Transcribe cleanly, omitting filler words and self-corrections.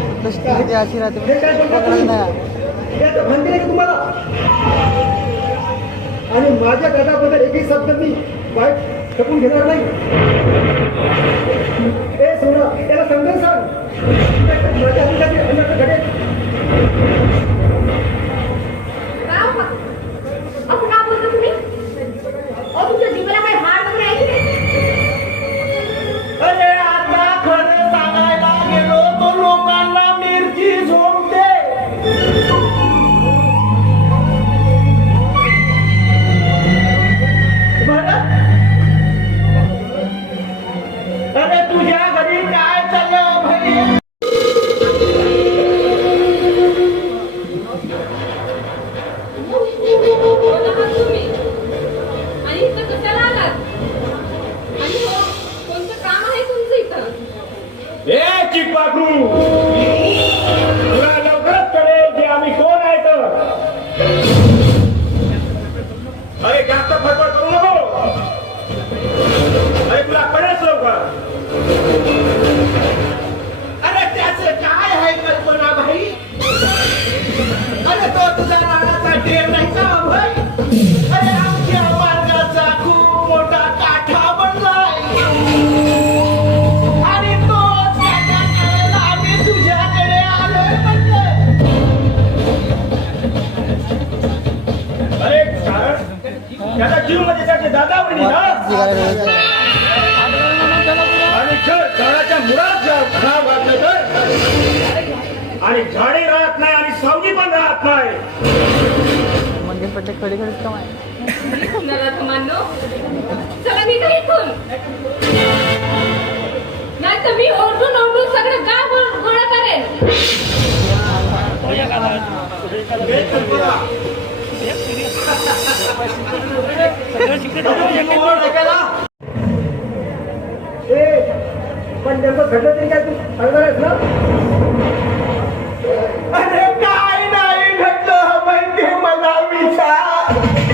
किती अशी राहते म्हणते की तुम्हाला आणि माझ्या गटाबद्दल एकही शब्द मी वाईट ठेवून घेणार नाही. ए सोना त्याला समजून सांग माझ्या हाताची अन्न घडेल. असं का बोलतो तुम्ही? अहो तुमच्या जीवाला काही हार वगैरे आहे की नाही? अरे आता खरं सांगायला गेलो तो लोकांना मिरची झोपते. अरे तुझ्या घरी काय चाललं भाई? आणि इथं कशाला आलात? आणि हो, कोणतं काम आहे तुमचं इथं? ए चिकपाखरू तुला लवकरच कळेल की आम्ही कोण आहे तर. अरे जास्त फटफट करू नको. अरे तुला कळेल लवकर. अरे त्याचं काय आहे कल्पना भाई? अरे तो तुझा रागाचा ढेर नाही का भाई? अरे आमच्या मार्गाचा खूप मोठा काठा बनलाय आणि तो त्याच्या कळेला आम्ही तुझ्याकडे आलोय म्हणलं. अरे कारण त्याचा जीव मध्ये त्याचे दादा बहिणी ना आणि जर झाडाच्या मुळात खराब घातलं तर आणि झाडे राहत नाही आणि सावली पण राहत नाही. मंगे पट्टे खडे खडेच काम आहे. नराधमांनो, चला निघा इथून. नाही तर मी ओरडून ओरडून सगळं गाव गोळा करेन. पण नेमकं घडलं तरी काय तू सांगणार आहेस ना? अरे काय नाही घडलं माहिती मला विचार.